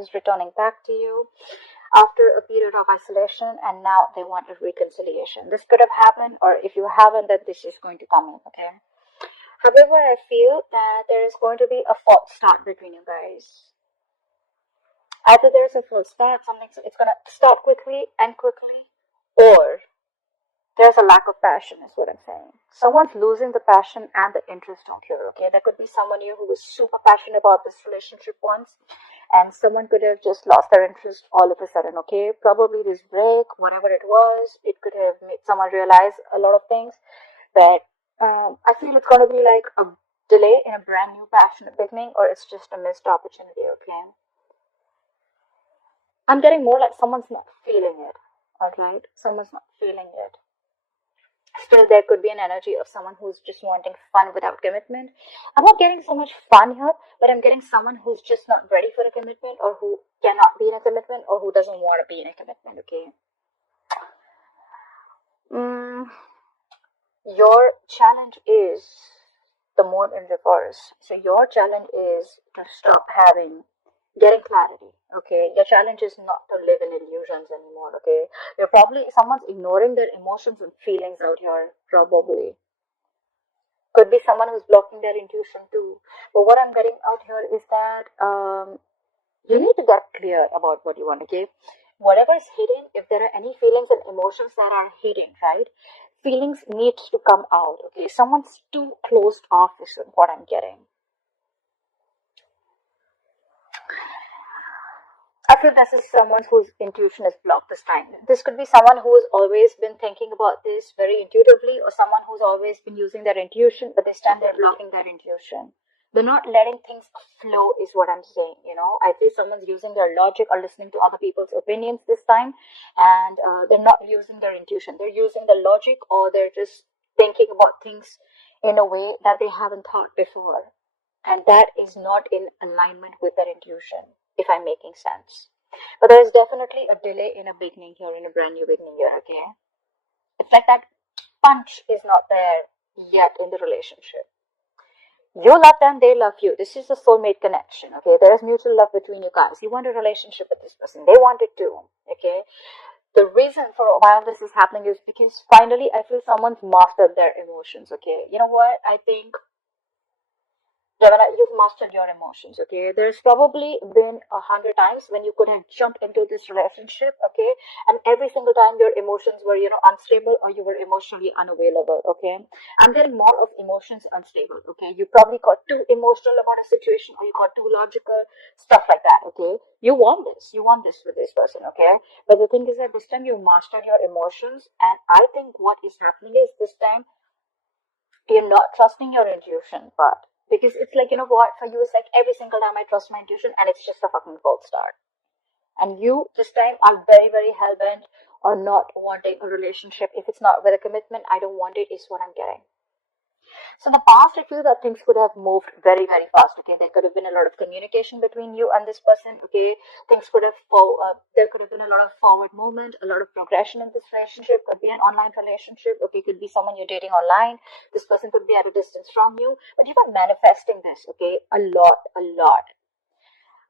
is returning back to you after a period of isolation, and now they want a reconciliation. This could have happened, or if you haven't, then this is going to come in, okay? However, I feel that there is going to be a false start between you guys. Either there's a false start, it's going to start quickly, or there's a lack of passion, is what I'm saying. Someone's losing the passion and the interest out here, okay? There could be someone here who was super passionate about this relationship once, and someone could have just lost their interest all of a sudden, okay? Probably this break, whatever it was, it could have made someone realize a lot of things, but I feel it's going to be like a delay in a brand new passionate beginning, or it's just a missed opportunity, okay? I'm getting more like someone's not feeling it, alright? Someone's not feeling it. Still, there could be an energy of someone who's just wanting fun without commitment. I'm not getting so much fun here, but I'm getting someone who's just not ready for a commitment, or who cannot be in a commitment, or who doesn't want to be in a commitment, okay? Your challenge is the moon in reverse. So your challenge is to stop getting clarity, okay? Your challenge is not to live in illusions anymore, okay? Someone's ignoring their emotions and feelings out here, probably. Could be someone who's blocking their intuition too. But what I'm getting out here is that you need to get clear about what you want, okay? Whatever is hidden, if there are any feelings and emotions that are hidden, right? Feelings need to come out, okay? Someone's too closed off is what I'm getting. I feel this is someone whose intuition is blocked this time. This could be someone who has always been thinking about this very intuitively, or someone who's always been using their intuition, but this time they're blocking their intuition. They're not letting things flow, is what I'm saying, you know. I feel someone's using their logic or listening to other people's opinions this time, and they're not using their intuition. They're using the logic, or they're just thinking about things in a way that they haven't thought before. And that is not in alignment with their intuition, if I'm making sense. But there is definitely a delay in a beginning here, in a brand new beginning here, okay? It's like that punch is not there yet in the relationship. You love them, they love you. This is a soulmate connection, okay? There is mutual love between you guys. You want a relationship with this person. They want it too, okay? The reason for a while this is happening is because finally I feel someone's mastered their emotions, okay? You know what? I think Gemini, you've mastered your emotions, okay? There's probably been 100 times when you could have jumped into this relationship, okay? And every single time your emotions were, unstable, or you were emotionally unavailable, okay? I'm getting more of emotions unstable, okay? You probably got too emotional about a situation, or you got too logical, stuff like that, okay? You want this. You want this with this person, okay? But the thing is that this time you mastered your emotions, and I think what is happening is this time you're not trusting your intuition, but because it's like, you know what, for you, it's like every single time I trust my intuition, and it's just a fucking false start. And you, this time, are very, very hell-bent on not wanting a relationship. If it's not with a commitment, I don't want it, is what I'm getting. So in the past, I feel that things could have moved very, very fast, okay? There could have been a lot of communication between you and this person, okay? Things could have, there could have been a lot of forward movement, a lot of progression in this relationship. Could be an online relationship, okay? Could be someone you're dating online. This person could be at a distance from you. But you are manifesting this, okay? A lot, a lot.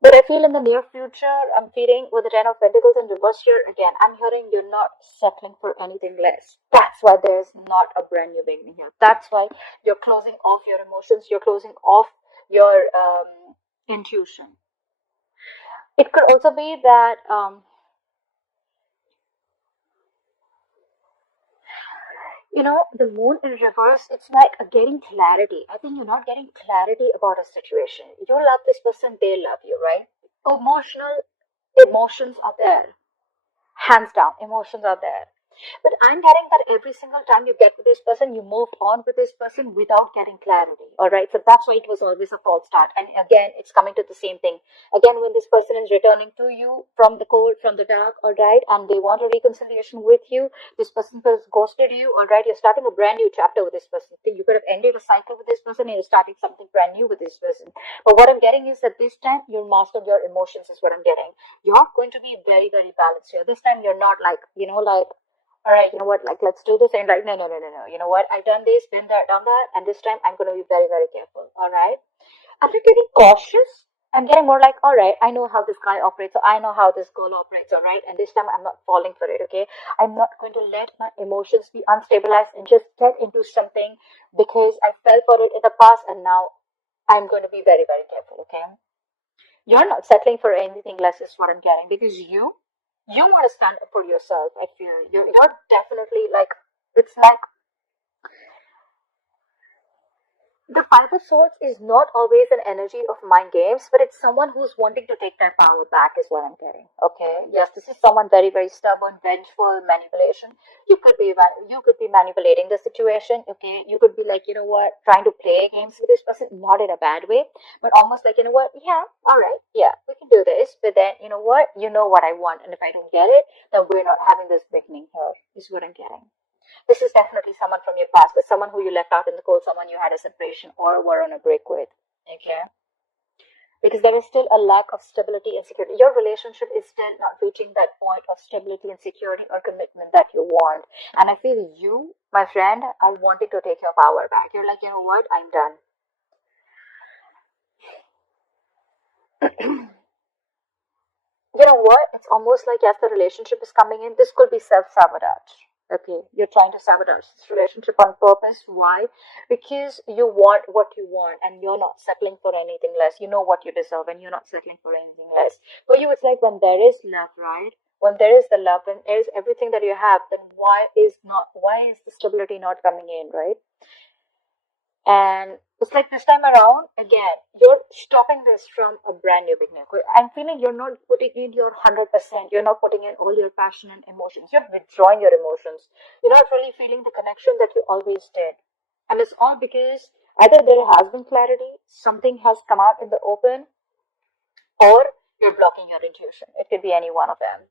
But I feel in the near future, I'm feeling with the Ten of Pentacles in reverse here again, I'm hearing you're not settling for anything less. That's why there's not a brand new beginning here. That's why you're closing off your emotions. You're closing off your intuition. It could also be that the moon in reverse, it's like getting clarity. I think you're not getting clarity about a situation. You love this person, they love you, right? Emotions are there. Hands down, emotions are there. But I'm getting that every single time you get with this person, you move on with this person without getting clarity. All right. So that's why it was always a false start. And again, it's coming to the same thing. Again, when this person is returning to you from the cold, from the dark, all right, and they want a reconciliation with you, this person has ghosted you, all right, you're starting a brand new chapter with this person. You could have ended a cycle with this person and you're starting something brand new with this person. But what I'm getting is that this time you'll master your emotions, is what I'm getting. You're going to be very, very balanced here. This time you're not like, all right, you know what, like, let's do this, and like, no. You know what, I've done this, been there, done that, and this time I'm going to be very, very careful, all right? I'm not getting cautious. I'm getting more like, all right, I know how this guy operates, or I know how this girl operates, all right, and this time I'm not falling for it, okay? I'm not going to let my emotions be unstabilized and just get into something because I fell for it in the past, and now I'm going to be very, very careful, okay? You're not settling for anything less is what I'm getting, because you want to stand up for yourself. I feel you're definitely like, it's like the Five of Swords is not always an energy of mind games, but it's someone who's wanting to take their power back, is what I'm getting. Okay. Yes, this is someone very, very stubborn, vengeful, manipulation. You could be manipulating the situation. Okay. You could be like, you know what, trying to play games with this person, not in a bad way, but almost like, you know what, yeah, all right, yeah, we can do this. But then, you know what I want, and if I don't get it, then we're not having this beginning here, is what I'm getting. This is definitely someone from your past, but someone who you left out in the cold, someone you had a separation or were on a break with. Okay? Because there is still a lack of stability and security. Your relationship is still not reaching that point of stability and security or commitment that you want. And I feel you, my friend, are wanting to take your power back. You're like, you know what? I'm done. You know what? It's almost like as the relationship is coming in, this could be self-sabotage. Okay, you're trying to sabotage this relationship on purpose. Why? Because you want what you want and you're not settling for anything less. You know what you deserve and you're not settling for anything less. For you, it's like when there is love, right? When there is the love, when there is everything that you have, then why is the stability not coming in, right? And it's like this time around, again, you're stopping this from a brand new beginning. I'm feeling you're not putting in your 100%. You're not putting in all your passion and emotions. You're withdrawing your emotions. You're not really feeling the connection that you always did. And it's all because either there has been clarity, something has come out in the open, or you're blocking your intuition. It could be any one of them.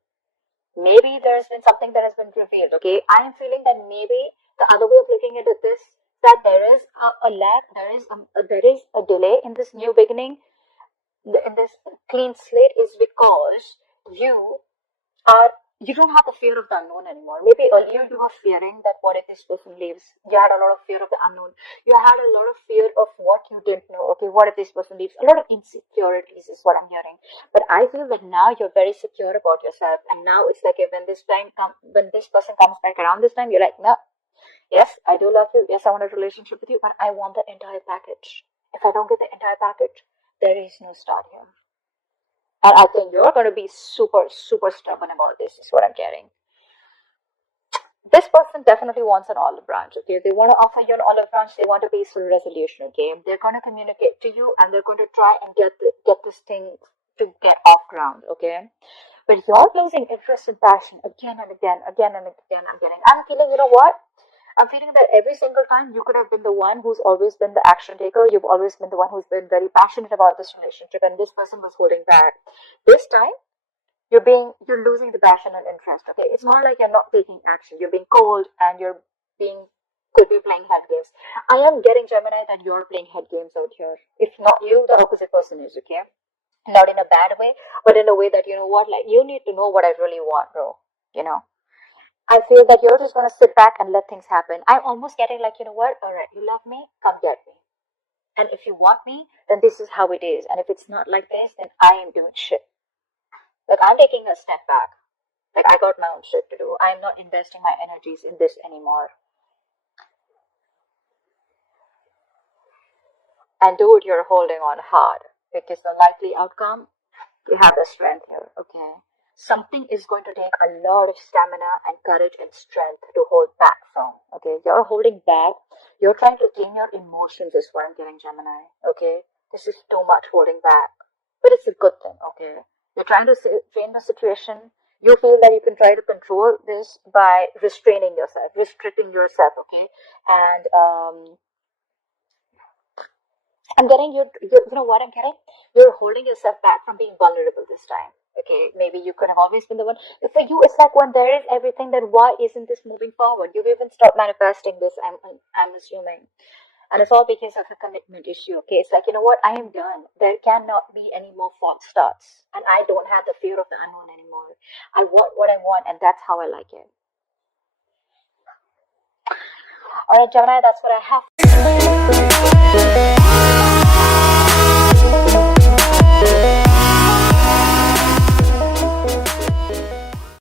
Maybe there's been something that has been revealed, okay? I am feeling that maybe the other way of looking at this, that there is a lack, there is a delay in this new beginning, in this clean slate, is because you are you don't have the fear of the unknown anymore. Maybe earlier you were fearing that what if this person leaves. You had a lot of fear of the unknown. You had a lot of fear of what you didn't know. Okay, what if this person leaves? A lot of insecurities is what I'm hearing. But I feel that now you're very secure about yourself, and now it's like when this person comes back around this time, you're like, no, yes, I do love you. Yes, I want a relationship with you, but I want the entire package. If I don't get the entire package, there is no start here. And I think you're going to be super, super stubborn about this, is what I'm getting. This person definitely wants an olive branch, okay? They want to offer you an olive branch. They want a peaceful resolution, okay? They're going to communicate to you and they're going to try and get this thing to get off ground, okay? But you're losing interest and passion again and again, again and again. I'm feeling, you know what? I'm feeling that every single time you could have been the one who's always been the action taker. You've always been the one who's been very passionate about this relationship, and this person was holding back. This time, you're losing the passion and interest. Okay, it's more like you're not taking action. You're being cold, and could be playing head games. I am getting, Gemini, that you're playing head games out here. If not you, the opposite person is. Okay, not in a bad way, but in a way that, you know what, like, you need to know what I really want, bro. You know. I feel that you're just gonna sit back and let things happen. I'm almost getting like, you know what? All right, you love me, come get me. And if you want me, then this is how it is. And if it's not like this, then I am doing shit. Like, I'm taking a step back. Like, I got my own shit to do. I'm not investing my energies in this anymore. And dude, you're holding on hard because the likely outcome, you have the strength here, okay? Something is going to take a lot of stamina and courage and strength to hold back from, okay? You're holding back. You're trying to tame your emotions is what I'm getting, Gemini, okay? This is too much holding back. But it's a good thing, okay? You're trying to tame the situation. You feel that you can try to control this by restraining yourself, restricting yourself, okay? And I'm getting you know what I'm getting? You're holding yourself back from being vulnerable this time. Okay, maybe you could have always been the one. For you, it's like when there is everything, then why isn't this moving forward? You've even stopped manifesting this, I'm assuming. And it's all because of a commitment issue. Okay, it's like, you know what? I am done. There cannot be any more false starts. And I don't have the fear of the unknown anymore. I want what I want, and that's how I like it. All right, Gemini, that's what I have.